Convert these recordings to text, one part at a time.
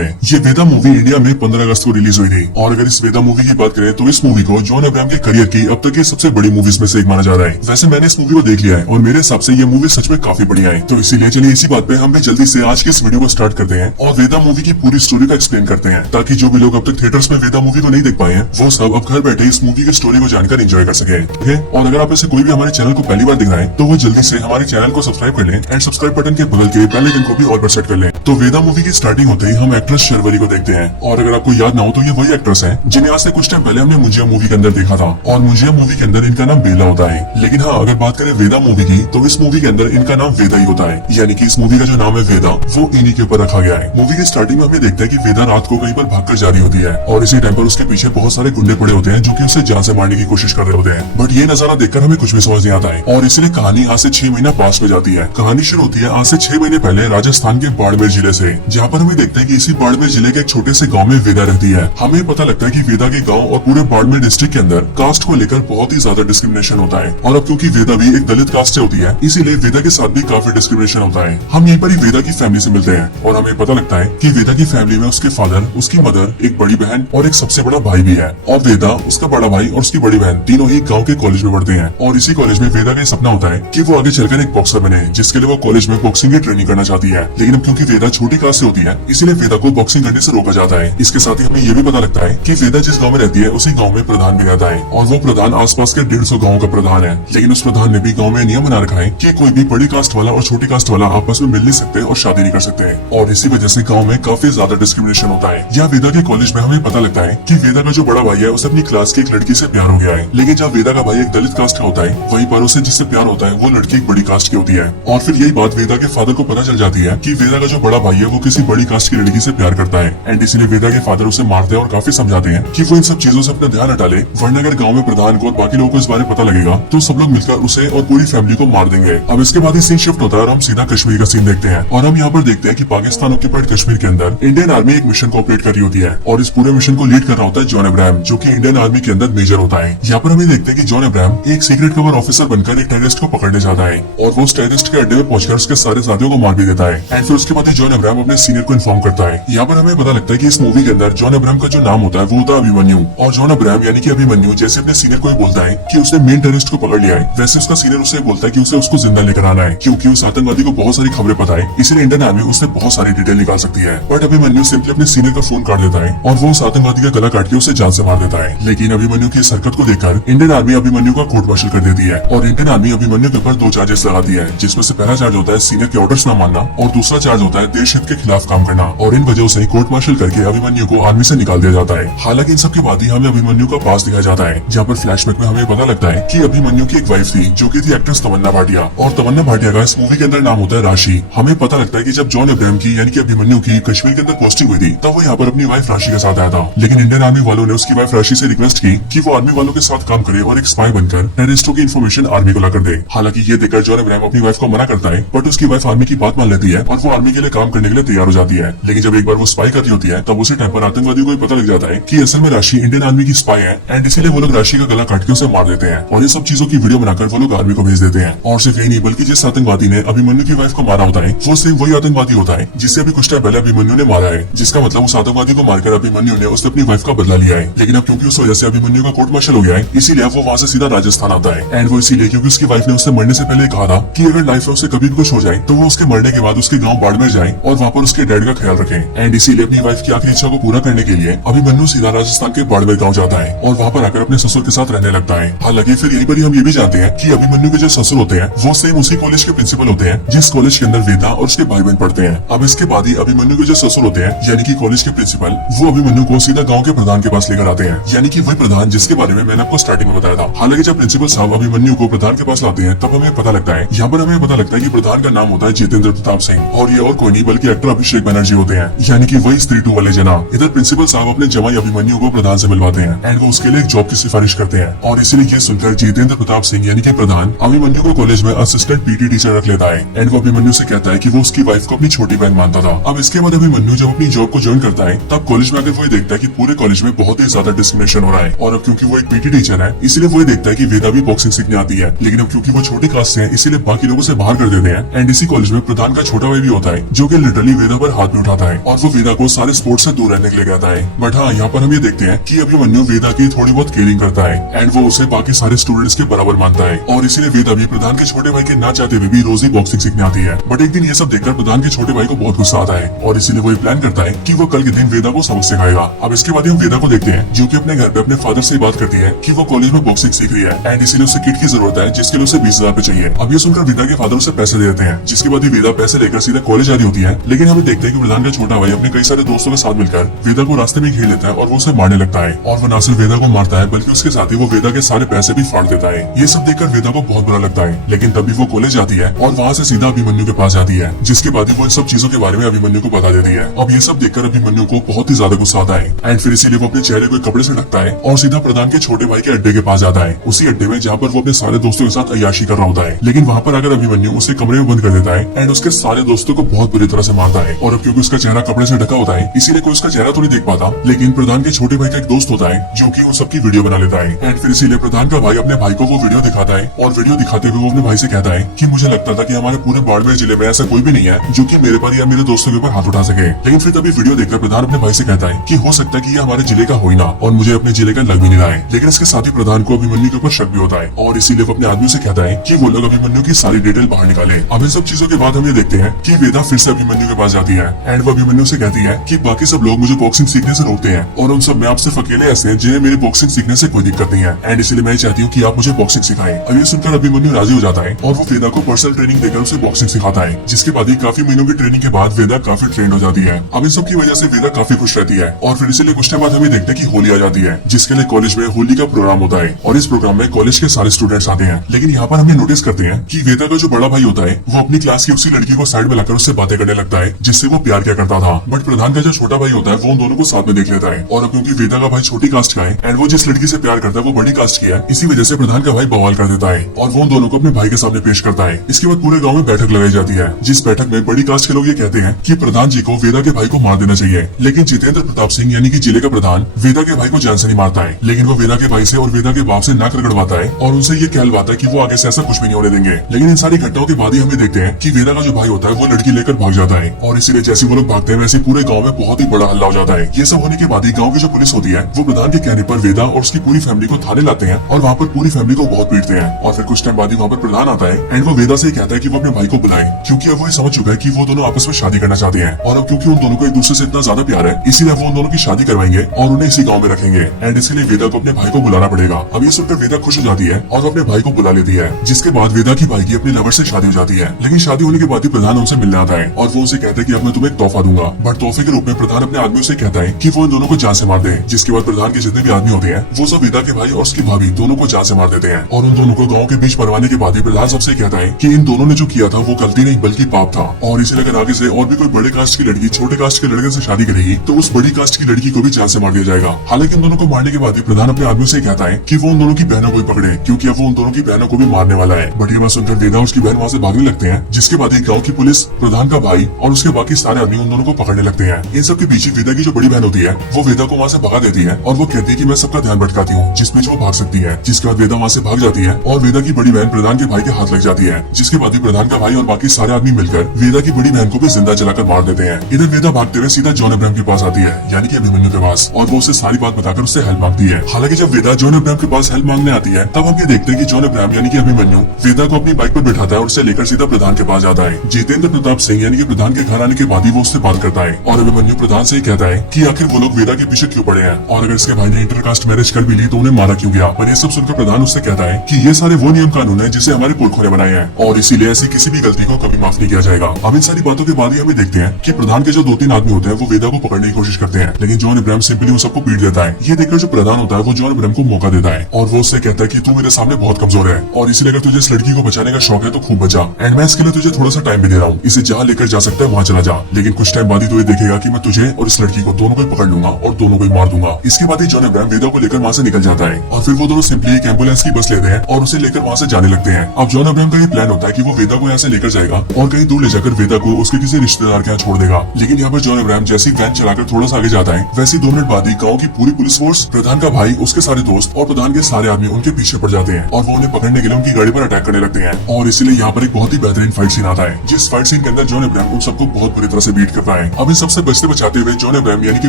में। ये वेदा movie India में 15 अगस्त को रिलीज हुई थी और अगर इस वेदा मूवी की बात करें तो इस मूवी को जॉन अब्राहम के करियर की अब तक की सबसे बड़ी मूवीज में से एक माना जा रहा है। वैसे मैंने इस मूवी को देख लिया है और मेरे हिसाब से ये मूवी सच में काफी बढ़िया है। तो इसीलिए चलिए इसी बात पे हम भी जल्दी से आज के इस वीडियो को स्टार्ट करते हैं और वेदा मूवी की पूरी स्टोरी का एक्सप्लेन करते हैं, ताकि जो भी लोग अब तक थिएटर्स में वेदा मूवी को नहीं देख पाए हैं वो सब अब घर बैठे इस मूवी की स्टोरी को जानकर एंजॉय कर सके। और अगर आप ऐसे कोई भी हमारे चैनल को पहली बार देख रहे हैं तो वो जल्दी से हमारे चैनल को सब्सक्राइब कर लें एंड सब्सक्राइब बटन के बगल के बेल आइकन को भी ऑल पर सेट कर लें। तो वेदा मूवी की स्टार्टिंग होते ही हम एक्ट्रेस शर्वरी को देखते हैं और अगर आपको याद ना हो तो ये वही एक्ट्रेस है जिन्हें आज से कुछ टाइम पहले हमने मुंजिया मूवी के अंदर देखा था और मुंजिया मूवी के अंदर इनका नाम बेला होता है। लेकिन हाँ, अगर बात करें वेदा मूवी की तो इस मूवी के अंदर इनका नाम वेदा ही होता है, यानी कि इस मूवी का जो नाम है वेदा वो इन्हीं के ऊपर रखा गया है। मूवी की स्टार्टिंग में हमें देखते हैं कि वेदा रात को कहीं पर भागकर जा रही होती है और इसी टाइम पर उसके पीछे बहुत सारे गुंडे पड़े होते हैं जो कि उसे जान से मारने की कोशिश कर रहे होते हैं। बट ये नजारा देखकर हमें कुछ भी समझ नहीं आता है और इसलिए कहानी आज से 6 महीना पास में जाती है। कहानी शुरू होती है आज से 6 महीने पहले राजस्थान के बाड़मेर जिले से, जहाँ पर हमें देखते हैं कि इसी बाड़मेर जिले के एक छोटे से गाँव में वेदा रहती है। हमें पता लगता है कि वेदा के गाँव और पूरे बाड़मेर डिस्ट्रिक्ट के अंदर कास्ट को लेकर बहुत ही ज्यादा डिस्क्रिमिनेशन होता है और अब क्योंकि वेदा भी एक दलित कास्ट से होती है इसीलिए वेदा के साथ भी काफी डिस्क्रिमिनेशन होता है। हम यहीं पर ही वेदा की फैमिली से मिलते हैं और हमें पता लगता है कि वेदा की फैमिली में उसके फादर, उसकी मदर, एक बड़ी बहन और एक सबसे बड़ा भाई भी है और वेदा, उसका बड़ा भाई और उसकी बड़ी बहन तीनों ही गाँव के कॉलेज में पढ़ते हैं और इसी कॉलेज में वेदा का सपना होता है कि वो आगे चलकर एक बॉक्सर बने, जिसके लिए वो कॉलेज में बॉक्सिंग की ट्रेनिंग करना चाहती है। लेकिन अब क्योंकि वेदा छोटी कास्ट से होती है इसीलिए वेदा को बॉक्सिंग करने से रोका जाता है। इसके साथ ही हमें ये भी पता लगता है कि वेदा जिस गाँव में रहती है उसी गाँव में प्रधान भी रहता है और वो प्रधान आसपास के 150 गाँव का प्रधान है। लेकिन उस प्रधान ने भी गाँव में नियम बना रखा है कि कोई भी बड़ी कास्ट वाला और छोटी कास्ट वाला आपस में मिल नहीं सकते और शादी नहीं कर सकते और इसी वजह से गाँव में काफी ज्यादा डिस्क्रिमिनेशन होता है। यहाँ वेदा के कॉलेज में हमें पता लगता है कि वेदा का जो बड़ा भाई है उसे अपनी क्लास की एक लड़की से प्यार हो गया है। लेकिन जब वेदा का भाई एक दलित कास्ट का होता है वहीं पर उसे जिससे प्यार होता है वो लड़की एक बड़ी कास्ट की होती है और फिर यही बात वेदा के फादर को पता चल जाती है कि वेदा का जो बड़ा भाई है वो किसी बड़ी कास्ट की लड़की से प्यार करता है एंड इसीलिए वेदा के फादर उसे मारते हैं और काफी समझाते हैं कि वो इन सब चीजों से अपना ध्यान हटा ले, वरना अगर गाँव में प्रधान को और बाकी लोगों को इस बारे में पता लगेगा तो सब लोग मिलकर उसे और पूरी फैमिली को मार देंगे। अब इसके बाद ही सीन शिफ्ट होता है और हम सीधा कश्मीर का सीन देखते हैं और हम यहाँ पर देखते हैं कि पाकिस्तान ऑक्यूपाइड कश्मीर के अंदर इंडियन आर्मी एक मिशन को ऑपरेट कर रही होती है और इस पूरे मिशन को लीड कर रहा होता है जॉन अब्राहम, जो कि इंडियन आर्मी के अंदर मेजर होता है। यहाँ पर हमें देखते हैं कि जॉन अब्राहम एक सीक्रेट कवर ऑफिसर बनकर एक टेररिस्ट को पकड़ने जाता है और वो उस टेररिस्ट के अड्डे में पहुंचकर उसके सारे साथियों को मार भी देता है एंड फिर उसके बाद ही जॉन अब्राहम अपने सीनियर को इन्फॉर्म करता है। यहाँ पर हमें पता लगता है कि इस मूवी के अंदर जॉन अब्राहम का जो नाम होता है वो होता है अभिमन्यु और जॉन अब्राहम यानी कि अभिमन्यु जैसे अपने सीनियर को ही बोलता है कि उसने मेन टेररिस्ट को पकड़ लिया है, वैसे उसका सीनियर उसे बोलता है कि उसे उसको जिंदा लेकर आना है क्योंकि उस आतंकवादी को बहुत सारी खबरें पता है, इसलिए इंडियन आर्मी उससे बहुत सारी डिटेल निकाल सकती है। बट अभिमन्यु सिंपली अपने सीनियर का फोन काट देता है और वो उस आतंकवादी का गला काट के उसे जान से मार देता है। लेकिन अभिमन्यु की इस हरकत को देखकर इंडियन आर्मी अभिमन्यु का कोर्ट मार्शल कर देती है और इंडियन आर्मी अभिमन्यु के ऊपर 2 चार्जेस लगाती है, जिसमें से पहला चार्ज होता है सीनियर के ऑर्डर्स न मानना और दूसरा चार्ज होता है देश हित के खिलाफ काम करना और इन वजहों से कोर्ट मार्शल करके अभिमन्यु को आर्मी से निकाल दिया जाता है। हालांकि इन सब के बाद ही हमें अभिमन्यु का पास दिखाया जाता है, जहाँ पर फ्लैशबैक में हमें पता लगता है कि अभिमन्यु की एक वाइफ थी जो की थी एक्ट्रेस तमन्ना भाटिया और तमन्ना भाटिया का इस मूवी के अंदर नाम होता है राशि। हमें पता लगता है कि जब जॉन अब्राहम की यानी कि अभिमन्यु की कश्मीर के अंदर पोस्टिंग हुई थी तब वो यहाँ पर अपनी वाइफ राशि के साथ आया था, लेकिन इंडियन आर्मी वालों ने उसकी वाइफ राशि से रिक्वेस्ट की कि वो आर्मी वालों के साथ काम करे और एक स्पाई बनकर टेररिस्टों की इन्फॉर्मेशन आर्मी को लाकर दे। हालांकि ये देखकर जॉन अब्राहम अपनी वाइफ को मना करता है बट उसकी वाइफ आर्मी की बात मान लेती है और वो आर्मी के लिए काम करने के लिए तैयार हो जाती है। लेकिन जब एक बार वो स्पाई करती होती है तब उसी टाइम पर आतंकवादियों को पता लग जाता है कि असल में राशि इंडियन आर्मी की स्पाई है एंड इसीलिए वो लोग राशि का गला काट के उसे मार देते हैं और ये सब चीजों की वीडियो बनाकर वो लोग आर्मी को भेज देते हैं। और सिर्फ यही नहीं बल्कि जिस आतंकवादी ने अभिमन्यु की वाइफ को मारा होता है वो सेम वही आतंकवादी होता है जिससे अभी कुछ टाइम पहले अभिमन्यु ने मारा है, जिसका मतलब उस आतंकवादी को मारकर अभिमन्यु ने उसने अपनी वाइफ का बदला लिया है। लेकिन अब क्योंकि उस वजह से अभिमन्यु का कोर्ट मार्शल हो गया है इसीलिए अब वो वहाँ से सीधा राजस्थान आता है एंड वो इसीलिए क्योंकि उसकी वाइफ ने उससे मरने से पहले कहा था कि अगर लाइफ में उसे कभी भी कुछ हो जाए तो वो उसके मरने के बाद उसके गाँव बाड़मेर जाए और वहाँ पर उसके डैड का ख्याल रखे एंड इसीलिए अपनी वाइफ की आखिरी इच्छा को पूरा करने के लिए अभिमन्यु सीधा राजस्थान के बाड़मेर गाँव जाता है और वहाँ पर आकर अपने ससुर के साथ रहने लगता है। हालांकि फिर यहीं पर हम ये भी जानते हैं कि अभिमन्यु के जो ससुर होते हैं वो सेम उसी कॉलेज के प्रिंसिपल होते हैं जिस कॉलेज के अंदर वेदा और उसके भाई बहन पढ़ते हैं। अब इसके बाद ही अभिमन्यु के जो ससुर होते हैं यानी कि कॉलेज के प्रिंसिपल वो अभिमन्यु को सीधा गांव के प्रधान के पास लेकर आते हैं, यानी कि वही प्रधान जिसके बारे में मैंने आपको स्टार्टिंग में बताया था। हालांकि जब प्रिंसिपल साहब अभिमन्यु को प्रधान के पास लाते हैं तब हमें पता लगता है यहाँ पर हमें पता लगता है कि प्रधान का नाम होता है जितेंद्र प्रताप सिंह और ये और कोई नहीं बल्कि एक्टर अभिषेक बनर्जी होते हैं, यानी कि वही स्त्री 2 वाले जना। इधर प्रिंसिपल साहब अपने जमाई अभिमन्यु को प्रधान से मिलवाते हैं एंड वो उसके लिए एक जॉब की सिफारिश करते हैं और इसीलिए ये सुनकर जितेंद्र प्रताप सिंह यानी कि प्रधान अभिमन्यु को कॉलेज में असिस्टेंट पीटी टीचर रख लेता है एंड वो अभिमन्यु से कहता है कि वो उसकी वाइफ को अपनी छोटी बहन मानता था। अब इसके बाद अभिमन्यु जब अपनी जॉब को ज्वाइन करता है तब कॉलेज में आकर वो देखता है कि पूरे कॉलेज में बहुत ही ज्यादा डिस्क्रिमिनेशन हो रहा है और अब क्योंकि वो एक पीटी टीचर है इसलिए वो देखता है कि वेदा भी बॉक्सिंग सीखने आती है, लेकिन अब क्योंकि वो छोटी कास्ट से है इसीलिए बाकी लोगों से बाहर कर देते हैं एंड इसी कॉलेज में प्रधान का छोटा भाई भी होता है जो कि लिटरली वेदा पर हाथ में उठाता है और वो वेदा को सारे स्पोर्ट्स से दूर रहने के लिए कहता है। बट हाँ, यहाँ पर हम ये देखते हैं कि अभिमन्यु वेदा की थोड़ी बहुत केयरिंग करता है एंड वो उसे बाकी सारे स्टूडेंट्स के बराबर मानता है और इसीलिए वेदा भी प्रधान के छोटे भाई के ना चाहते हुए भी रोज ही बॉक्सिंग सीखने आती है। बट एक दिन ये सब देखकर प्रधान के छोटे भाई को बहुत गुस्सा आता है और इसीलिए वो प्लान करता है कि वो कल के दिन वेदा को सबक सिखाएगा। अब इसके बाद हम वेदा को देखते हैं जो कि अपने घर पे अपने फादर से बात करती है कि वो कॉलेज में बॉक्सिंग सीख रही है एंड इसीलिए उसे किट की जरूरत है जिसके लिए उसे 20,000 रुपए चाहिए। अब ये सुनकर वेदा के फादर उसे पैसे दे देते हैं जिसके बाद वेदा पैसे लेकर सीधा कॉलेज आ रही होती है। लेकिन हमें देखते हैं कि प्रधान का छोटा भाई अपने कई सारे दोस्तों के साथ मिलकर वेदा को रास्ते में घेर लेता है और वो उसे मारने लगता है और वो न सिर्फ वेदा को मारता है बल्कि उसके साथ ही वो वेदा के सारे पैसे भी फाड़ देता है। ये सब देखकर वेदा को बहुत बुरा लगता है लेकिन तभी वो कॉलेज जाती है और वहाँ से सीधा अभिमन्यु के पास जाती है जिसके बाद वो इन सब चीजों के बारे में अभिमन्यु को बता देती है। अब ये सब देखकर अभिमन्यु को बहुत ही ज्यादा गुस्सा आता है एंड फिर इसीलिए वो अपने चेहरे को कपड़े से ढकता है और सीधा प्रधान के छोटे भाई के अड्डे के पास जाता है, उसी अड्डे में जहाँ पर वो अपने सारे दोस्तों के साथ अय्याशी कर रहा होता है। लेकिन वहाँ पर अगर अभिमन्यु उसे कमरे में बंद कर देता है एंड उसके सारे दोस्तों को बहुत बुरी तरह से मारता है और अब क्योंकि उसका चेहरा कपड़े से ढका होता है इसीलिए कोई उसका चेहरा तो नहीं देख पाता। लेकिन प्रधान के छोटे भाई का एक दोस्त होता है जो कि उन सबकी वीडियो बना लेता है एंड फिर इसीलिए प्रधान का भाई अपने भाई को वो वीडियो दिखाता है और वीडियो दिखाते हुए वो अपने भाई से कहता है कि मुझे लगता था कि हमारे पूरे बाड़मेर जिले में ऐसा कोई भी नहीं है जो कि मेरे पर या मेरे दोस्तों के ऊपर हाथ उठा सके। लेकिन फिर तभी वीडियो देखकर प्रधान अपने भाई से कहता है कि हो सकता है कि ये हमारे जिले का हो ही ना और मुझे अपने जिले का लग भी नहीं रहा है। लेकिन इसके साथ ही प्रधान को अभिमन्यु के ऊपर शक भी होता है और इसीलिए वो अपने आदमी से कहता है कि वो लोग अभिमन्यु की सारी डिटेल बाहर निकाले। अब इन सब चीजों के बाद हम ये देखते हैं कि वेदा फिर से अभिमन्यु के पास जाती है एंड वो अभिमन्यु से कहती है कि बाकी सब लोग मुझे बॉक्सिंग सीखने से रोकते हैं और उन सब में आप सिर्फ अकेले ऐसे हैं जिन्हें मेरी बॉक्सिंग सीखने से कोई दिक्कत नहीं है एंड इसलिए मैं चाहती हूँ कि आप मुझे बॉक्सिंग सिखाएं। अब ये सुनकर अभिमन्यु राजी हो जाता है और वो वेदा को पर्सनल ट्रेनिंग देकर उसे बॉक्सिंग सिखाता है जिसके बाद ही काफी महीनों की ट्रेनिंग के बाद वेदा काफी ट्रेंड हो जाती है। अब इन सब की वजह से वेदा काफी खुश रहती है और फिर इसीलिए कुछ टाइम बाद हमें देखते हैं कि होली आ जाती है जिसके लिए कॉलेज में होली का प्रोग्राम होता है और इस प्रोग्राम में कॉलेज के सारे स्टूडेंट्स आते हैं। लेकिन यहाँ पर हम नोटिस करते हैं कि वेदा का जो बड़ा भाई होता है वो अपनी क्लास की उसी लड़की को साइड में लाकर उससे बातें करने लगता है जिससे वो प्यार किया करता था। बट प्रधान का जो छोटा भाई होता है वो उन दोनों को साथ में देख लेता है और क्योंकि वेदा का भाई छोटी कास्ट का है एंड वो जिस लड़की से प्यार करता है वो बड़ी कास्ट की है, इसी वजह से प्रधान का भाई बवाल कर देता है और वो उन दोनों को अपने भाई के सामने पेश करता है। इसके बाद पूरे गाँव में बैठक लगाई जाती है जिस बैठक में बड़ी कास्ट के लोग ये कहते हैं कि प्रधान जी को वेदा के भाई को मार देना चाहिए। लेकिन जितेंद्र प्रताप सिंह यानी कि जिले का प्रधान वेदा के भाई को जान से नहीं मारता है लेकिन वो वेदा के भाई से और वेदा के बाप से नाक रगड़वाता है और उनसे ये कहलवाता है कि वो आगे से ऐसा कुछ भी नहीं होने देंगे। लेकिन इन सारी घटनाओं के बाद ही हमें देखते हैं कि वेदा का जो भाई होता है वो लड़की लेकर भाग जाता है और इसीलिए जैसे वो लोग भागते हैं वैसे पूरे गाँव में बहुत ही बड़ा हल्ला हो जाता है। ये सब होने के बाद ही गाँव की जो पुलिस होती है वो प्रधान के कहने पर वेदा और उसकी पूरी फैमिली को थाने लाते हैं और वहाँ पर पूरी फैमिली को बहुत पीटते हैं और फिर कुछ टाइम बाद ही वहाँ पर प्रधान आता है एंड वो वेदा से कहता है कि वो अपने भाई को बुलाए क्योंकि अब वो समझ चुका है कि वो दोनों आपस में शादी करना चाहते हैं और अब क्योंकि उन दोनों को एक दूसरे से इतना ज्यादा प्यार है इसीलिए वो उन दोनों की शादी करवाएंगे और उन्हें इसी गाँव में रखेंगे एंड इसलिए वेदा को अपने भाई को बुलाना पड़ेगा। अब ये सुनकर वेदा खुश हो जाती है और वो अपने भाई को बुला लेती है जिसके बाद वेदा की भाई की अपने लवर से शादी हो जाती है। लेकिन शादी होने के बाद ही प्रधान उनसे मिलने आता है और वो उसे कहता है कि अब मैं तुम्हें एक तोहफा दूंगा। बट तोहफे के रूप में प्रधान अपने आदमियों से कहता है कि वो इन दोनों को जान से मार दे। जिसके बाद प्रधान के जितने भी आदमी होते हैं वो सब वेदा के भाई और उसकी भाभी दोनों को जान से मार देते हैं और उन दोनों को गाँव के बीच मरवाने के बाद ही प्रधान सबसे कहता है कि इन दोनों ने जो किया था वो गलती नहीं बल्कि पाप था और इसे अगर आगे से और भी कोई बड़े कास्ट की लड़की छोटे कास्ट के लड़के से शादी करेगी तो उस बड़ी कास्ट की लड़की को भी जान से मार दिया जाएगा। हालांकि उन दोनों को मारने के बाद भी प्रधान अपने आदमियों से कहता है कि वो उन दोनों की बहनों को भी पकड़े क्योंकि अब वो उन दोनों की बहनों को भी मारने वाला है। बट ये बात सुनकर वेदा और उसकी बहन वहाँ से भागने लगते हैं जिसके बाद एक गाँव की पुलिस प्रधान का भाई और उसके बाकी सारे आदमी उन दोनों को पकड़ने लगते हैं। इन सब के पीछे वेदा की जो बड़ी बहन होती है वो वेदा को वहाँ से भगा देती है और वो कहती है कि मैं सबका ध्यान भटकाती हूँ जिसमें जो भाग सकती है। जिसके बाद वेदा वहाँ से भाग जाती है और वेदा की बड़ी बहन प्रधान के भाई के हाथ लग जाती है जिसके बाद ही प्रधान का भाई और बाकी सारे आदमी मिलकर वेदा की बड़ी बहन को भी जिंदा जलाकर मार देते हैं। इधर वेदा भागते हुए सीधा जॉन अब्राहम के पास आती है यानी कि अभिमन्यु के पास और वो उसे सारी बात बताकर उससे हेल्प मांगती है। हालांकि जब वेदा जॉन अब्राहम के पास हेल्प मांगने आती है तब हम ये देखते हैं कि जॉन अब्राहम यानी कि अभिमन्यु वेदा को अपनी बाइक पर बैठाता है और उसे लेकर सीधा प्रधान के पास जाता है। जितेंद्र प्रताप सिंह यानी कि प्रधान के घर आने के बाद ही वो उससे बात करता है और अभिमन्यु प्रधान से कहता है कि आखिर वो लोग वेदा के पीछे क्यों पड़े हैं और अगर इसके भाई ने इंटरकास्ट मैरिज कर भी ली तो उन्हें मारा क्यों गया। पर ये सब सुनकर प्रधान उससे कहता है कि ये सारे वो नियम कानून है जिसे हमारे पुरखों ने बनाए हैं और इसीलिए ऐसी किसी भी गलती को कभी माफ नहीं किया जाएगा। अब इन सारी बातों के बाद ही हमें देखते हैं कि प्रधान के जो 2-3 आदमी होते हैं वो वेदा को पकड़ने की कोशिश करते हैं लेकिन जॉन अब्राहम सिंपली उन सबको पीट देता है। ये देखकर जो प्रधान होता है वो जॉन अब्राहम को मौका देता है और वो उससे कहता है कि तू मेरे सामने बहुत कमजोर है और इसलिए अगर तुझे इस लड़की को बचाने का शौक है तो खूब बचा एंड मैं इसके लिए तुझे थोड़ा सा टाइम भी दे रहा हूँ। इसे जहाँ लेकर जा सकता है वहाँ चला जा लेकिन कुछ टाइम बाद ही तो ये देखेगा कि मैं तुझे और इस लड़की को दोनों को पकड़ लूंगा और दोनों को मार दूंगा। इसके बाद ही जॉन अब्राहम वेदा को लेकर वहाँ से निकल जाता है और फिर वो दोनों सिंपली एक एम्बुलेंस की बस लेते हैं और उसे लेकर वहाँ से जाने लगते हैं। अब जॉन अब्राहम का ये प्लान होता है कि वो वेदा को यहाँ से लेकर जाएगा और कहीं दूर ले जाकर वेदा को उसके किसी रिश्तेदार के यहाँ छोड़ देगा। लेकिन यहाँ पर जॉन अब्राहम जैसी वैन चलाकर थोड़ा सा आगे जाता है वैसे 2 मिनट बाद ही गाँव की पूरी पुलिस फोर्स प्रधान का भाई उसके सारे दोस्त और प्रधान के सारे आदमी उनके पीछे पड़ जाते हैं और वो उन्हें पकड़ने के लिए उनकी गाड़ी पर अटैक करने लगते हैं और इसीलिए यहाँ पर एक बहुत ही बेहतरीन फाइट सीन आता है जिस फाइट सीन के अंदर जॉन अब्राहम उन सबको बहुत बुरी तरह से बीट कर चुका है। अब इन सबसे बचते बचाते हुए जॉन अब्राहम यानी कि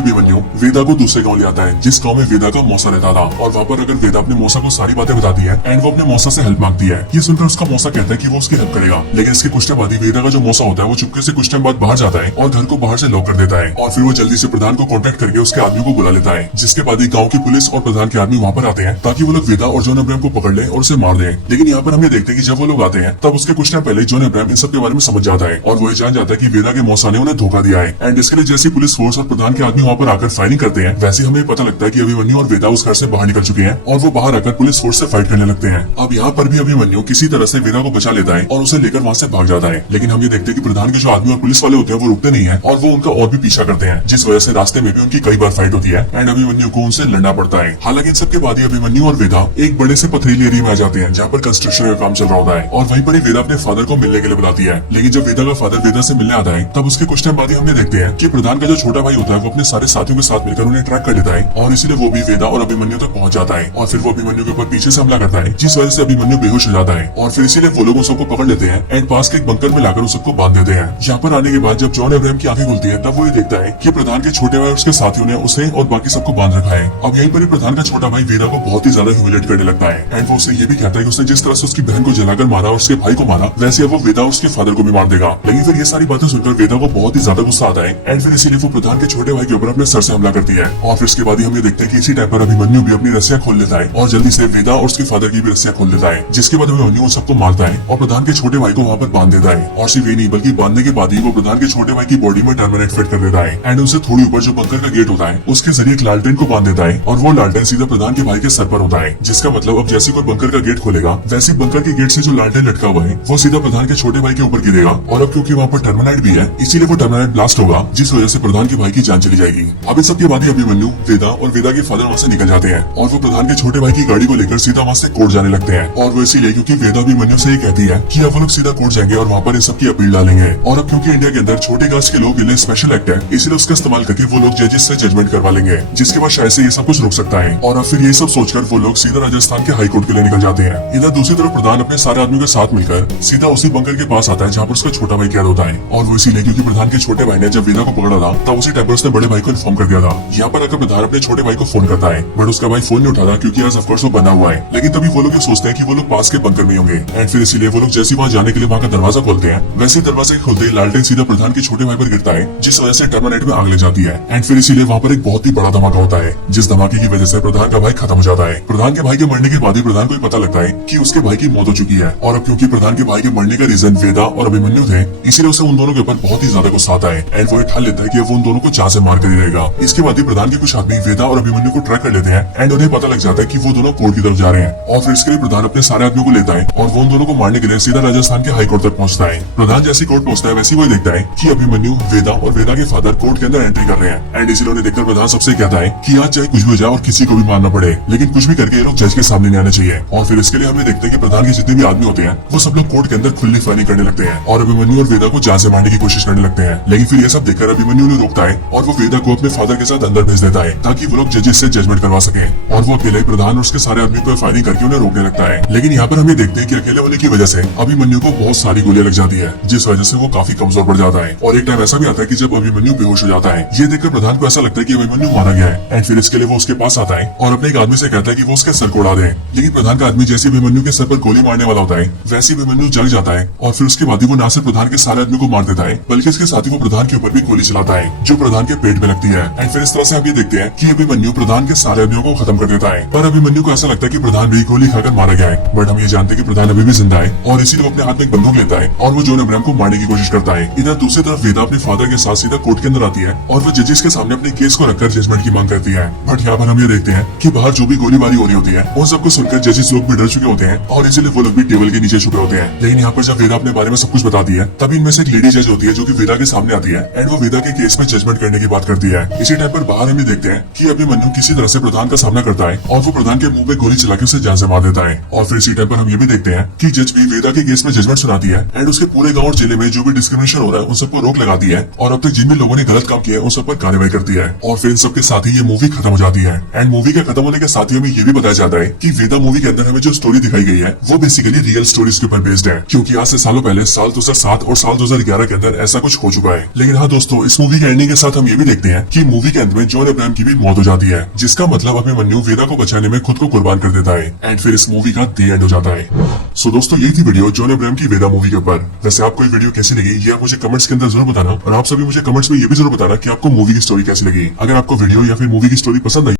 अभिमन्यु वेदा को दूसरे गाँव ले आता है, जिस गाँव में वेदा का मौसा रहता था। और वहाँ पर अगर वेदा अपने मौसा को सारी बातें बताती है एंड वो अपने मौसा से हेल्प मांगती है। ये सुनकर उसका मौसा कहता है कि वो उसकी हेल्प करेगा, लेकिन इसके कुछ टाइम बाद ही वेदा का जो मौसा होता है वो चुपके से कुछ टाइम बाद बाहर जाता है और घर को बाहर से लॉक कर देता है। और फिर वो जल्दी से प्रधान को कॉन्टेक्ट करके उसके आदमी को बुला लेता है, जिसके बाद ही गाँव की पुलिस और प्रधान के आदमी वहाँ पर आते हैं ताकि वो लोग वेदा और जॉन अब्राहम को पकड़ ले और उसे मार दे। लेकिन यहाँ पर हम ये देखते हैं कि जब वो लोग आते हैं तब उसके कुछ टाइम पहले जॉन अब्राहम इन सब के बारे में समझ जाता है और वो ये जान जाता है कि वेदा के मौसा ने उन्हें धोखा दिया है। एंड इसके लिए जैसी पुलिस फोर्स और प्रधान के आदमी वहाँ पर आकर फायरिंग करते हैं, वैसे हमें पता लगता है कि अभिमन्यु और वेदा उस घर से बाहर निकल चुके हैं और वो बाहर आकर पुलिस फोर्स से फाइट करने लगते हैं। अब यहाँ पर भी अभिमन्यु किसी तरह से वेदा को बचा लेता है और उसे लेकर वहाँ से भाग जाता है। लेकिन हम ये देखते हैं कि प्रधान के जो आदमी और पुलिस वाले होते हैं वो रुकते नहीं है और वो उनका और भी पीछा करते हैं, जिस वजह से रास्ते में भी उनकी कई बार फाइट होती है एंड अभिमन्यु को उनसे लड़ना पड़ता है। हालांकि इन सबके बाद ही अभिमन्यु और वेदा एक बड़े से पथरीले एरिया में आ जाते हैं जहाँ पर कंस्ट्रक्शन का काम चल रहा होता है और वहीं पर ही वेदा अपने फादर को मिलने के लिए बुलाती है। लेकिन जब वेदा का फादर वेदा से मिलने आता है तब उसके कुछ टाइम बाद ही हम देखते हैं कि प्रधान का जो छोटा भाई होता है वो अपने सारे साथियों के साथ मिलकर उन्हें ट्रैक कर लेता है और इसीलिए वो भी वेदा और अभिमन्यु तक पहुंच जाता है और फिर वो अभिमन्यु के ऊपर पीछे से हमला करता है, जिस वजह से अभिमन्यु बेहोश हो जाता है और फिर इसीलिए वो लोग उन सबको पकड़ लेते हैं एंड पास के एक बंकर में लाकर उस सबको बांध देते हैं। यहाँ पर आने के बाद जब जॉन अब्राहम की आंखें खुलती है तब वो ये देखता है कि प्रधान के छोटे भाई और उसके साथियों ने उसे और बाकी सबको बांध रखा है। अब यहीं पर ही प्रधान का छोटा भाई वेदा को बहुत ही ज्यादा ह्यूमिलेट करने लगता है एंड वो उसे ये भी कहता है कि उसने जिस तरह से उसकी बहन को जलाकर मारा और उसके भाई को मारा वैसे वो वेदा उसके फादर को भी मार देगा। लेकिन फिर ये सारी बातें सुनकर वेदा को बहुत ही ज्यादा गुस्सा आता है एंड फिर इसीलिए वो प्रधान के छोटे भाई के ऊपर अपने सर से हमला करती है। और फिर इसके बाद ही हम ये देखते हैं कि इसी टाइम पर अभिमन्यु भी अपनी रस्सियां खोल लेता है और जल्दी से वेदा और उसके फादर की भी रस्सियां खोल लेता है, जिसके बाद अभिमन्यु उन सबको मारता है और प्रधान के छोटे भाई को वहाँ पर बांध देता है। और सिर्फ ये नहीं बल्कि बांधने के बाद ही वो प्रधान के छोटे भाई की बॉडी में टर्मिनेट फिट कर देता है एंड उनसे थोड़ी ऊपर जो बंकर का गेट होता है उसके जरिए एक लालटेन को बांध देता है और वो लालटेन सीधा प्रधान के भाई के सर पर होता है, जिसका मतलब अब जैसे कोई बंकर का गेट खोलेगा वैसे बंकर के गेट से जो लालटेन लटका हुआ है वो सीधा प्रधान के छोटे भाई के ऊपर गिरेगा और अब क्योंकि वहाँ पर टर्मिनेट भी है इसीलिए वो टर्मिनेट ब्लास्ट होगा, जिस वजह से प्रधान के भाई की जान चली जाएगी। अब इन सबके बाद ही अभिमन्यु वेदा और वेदा के फादर वहाँ से निकल जाते हैं और वो प्रधान के छोटे भाई की गाड़ी को लेकर सीधा वहाँ से कोर्ट जाने लगते हैं और वो इसीलिए क्योंकि वेदा अभिमन्यु से ये कहती है कि अब वो लोग सीधा कोर्ट जाएंगे और वहाँ पर इन सबकी अपील डालेंगे। और अब क्योंकि इंडिया के अंदर छोटे कास्ट के लोग के लिए स्पेशल एक्ट है इसीलिए उसका इस्तेमाल करके वो लोग जजेस से जजमेंट करवा लेंगे, जिसके बाद शायद से ये सब कुछ रुक सकता है। और अब फिर ये सब सोचकर वो लोग सीधा राजस्थान के हाई कोर्ट के लिए निकल जाते हैं। इधर दूसरी तरफ प्रधान अपने सारे आदमियों के साथ मिलकर सीधा उसी बंकर के पास आता है जहाँ पर उसका छोटा भाई कैद होता है और वो इसीलिए क्योंकि प्रधान के छोटे भाई ने जब वेदा को पकड़ा था तब उसी टाइम पर उसने बड़े भाई को इन्फॉर्म कर दिया था। यहाँ पर आकर प्रधान अपने छोटे भाई को फोन करता है बट उसका भाई फोन नहीं उठाता क्योंकि आज ऑफकोर्स वो बना हुआ है। लेकिन तभी वो लोग ये सोचते हैं कि वो लोग पास के बंकर में होंगे एंड फिर इसीलिए वो लोग जैसे वहाँ जाने के लिए वहाँ का दरवाजा खोलते हैं वैसे दरवाजे खोलते ही लालटेन सीधा प्रधान के छोटे भाई पर गिरता है, जिस वजह से टर्मिनेट में आग लग जाती है एंड फिर इसीलिए वहाँ पर एक बहुत ही बड़ा धमाका होता है, जिस धमाके की वजह से प्रधान का भाई खत्म हो जाता है। प्रधान के भाई के मरने के बाद ही प्रधान को पता लगता है कि उसके भाई की मौत हो चुकी है और अब क्योंकि प्रधान के भाई के मरने का रीजन वेदा और अभिमन्यु थे इसीलिए उसे उन दोनों के ऊपर बहुत ही ज्यादा गुस्सा आता है एंड वो ये ठान लेता है कि वो उन दोनों को जान से मार कर ही रहेगा। इसके बाद ही प्रधान के कुछ आदमी वेदा और अभिमन्यु को ट्रैक कर लेते हैं एंड उन्हें पता लग जाता है कि वो दोनों कोर्ट की तरफ जा रहे हैं और फिर इसके लिए प्रधान अपने सारे आदमियों को लेता है और वो उन दोनों को मारने के लिए सीधा राजस्थान के हाई कोर्ट तक पहुंचता है। प्रधान जैसी कोर्ट पहुंचता है वैसे वो देखता है कि अभिमन्यु वेदा और वेदा के फादर कोर्ट के अंदर एंट्री कर रहे हैं एंड इसीलिए उन्हें देखकर प्रधान सबसे कहता है कि आज चाहे कुछ भी हो जाए और किसी को भी मारना पड़े लेकिन कुछ भी करके ये लोग जज के सामने नहीं आने चाहिए। और फिर इसके लिए हमें देखते हैं कि प्रधान के जितने भी आदमी होते हैं वो सब लोग कोर्ट के अंदर खुली फायरिंग करने लगते हैं और अभिमन्यु और वेदा को जान से मारने की कोशिश करने लगते हैं। लेकिन फिर ये सब देखकर अभिमन्यु उन्हें रोकता है और वो वेदा को अपने फादर के साथ अंदर भेज देता है ताकि वो लोग जजेस से जजमेंट करवा सके और वो अकेले प्रधान और उसके सारे आदमी पर फायरिंग करके उन्हें रोकने लगता है। लेकिन यहाँ पर हमें देखते हैं कि अकेले होने की वजह से अभिमन्यु को बहुत सारी गोलियां लग जाती है, जिस वजह से वो काफी कमजोर पड़ जाता है और एक टाइम ऐसा भी आता है कि जब अभिमन्यु बेहोश हो जाता है ये देखकर प्रधान को ऐसा लगता है कि अभिमन्यु मारा गया है एंड फिर इसके लिए वो उसके पास आता है और अपने एक आदमी से कहता है कि वो उसके सर को उड़ा दे। लेकिन प्रधान का आदमी जैसे अभिमन्यु के सर पर गोली मारने वाला होता है वैसे अभिमन्यु जग जाता है और फिर उसके बाद ही वो ना सिर्फ प्रधान के सारे आदमी को मार देता है बल्कि इसके साथ ही वो प्रधान के ऊपर भी गोली चलाता है जो प्रधान के पेट में लगती है एंड फिर इस तरह से आप ये देखते हैं कि अभिमन्यु प्रधान के सारे आदमियों को खत्म कर देता है। पर अभिमन्यु को ऐसा लगता है कि प्रधान भी गोली खाकर मारा गया है बट हम ये जानते हैं कि प्रधान अभी भी जिंदा है और इसीलिए वो अपने हाथ में एक बंदूक लेता है और वो जॉन अब्राहम को मारने की कोशिश करता है। इधर दूसरी तरफ वेदा अपने फादर के साथ सीधा कोर्ट के अंदर आती है और वो जजेस के सामने अपने केस को रखकर जजमेंट की मांग करती है। बट यहाँ पर हम ये देखते हैं कि बाहर जो भी गोलीबारी हो रही होती है वो सबको सुनकर जजेस लोग भी डर चुके होते हैं और इसीलिए वो लोग भी टेबल के नीचे छुपे होते हैं। लेकिन यहाँ पर जब वेदा अपने बारे में सब कुछ बताती है तभी इनमें से एक लेडी जज होती है जो कि वेदा के सामने आती है एंड वो वेदा के केस में जजमेंट करने की बात करती है। इसी टाइम पर बाहर हम ये देखते हैं कि अभिमन्यु किसी तरह से प्रधान का सामना करता है और वो प्रधान के मुंह पे गोली चला के उसे जान से मार देता है। और फिर इसी टाइम पर हम ये भी देखते हैं कि जज भी वेदा के केस में जजमेंट सुनाती है एंड उसके पूरे गाँव और जिले में जो भी डिस्क्रिमिनेशन हो रहा है उन सबको रोक लगाती है और अब तक जिन भी लोगों ने गलत काम किया है उन सब पर कार्रवाई करती है। और फिर इन सबके साथ ही ये मूवी खत्म हो जाती है एंड मूवी के खत्म होने के साथ ही हमें ये भी बताया जाता है कि वेदा मूवी के अंदर हमें जो स्टोरी दिखाई गई है वो बेसिकली रियल स्टोरीज के ऊपर बेस्ड है, क्योंकि आज से सालों पहले साल 2007 और साल 2011 के अंदर ऐसा कुछ हो चुका है। लेकिन हाँ दोस्तों, इस मूवी के एंडिंग के साथ हम ये भी देखते हैं कि मूवी के अंत में जॉन अब्राहम की भी मौत हो जाती है, जिसका मतलब अभिमन्यु वेदा को बचाने में खुद को कुर्बान कर देता है एंड फिर इस मूवी का दी एंड हो जाता है। सो दोस्तों, ये थी वीडियो जॉन अब्राहम की वेदा मूवी के ऊपर। वैसे आपको ये वीडियो कैसी लगी ये आप मुझे कमेंट्स के अंदर जरूर बताना, और आप सभी मुझे कमेंट्स में ये भी जरूर बताना कि आपको मूवी की स्टोरी कैसी लगी। अगर आपको वीडियो या फिर मूवी की स्टोरी पसंद आई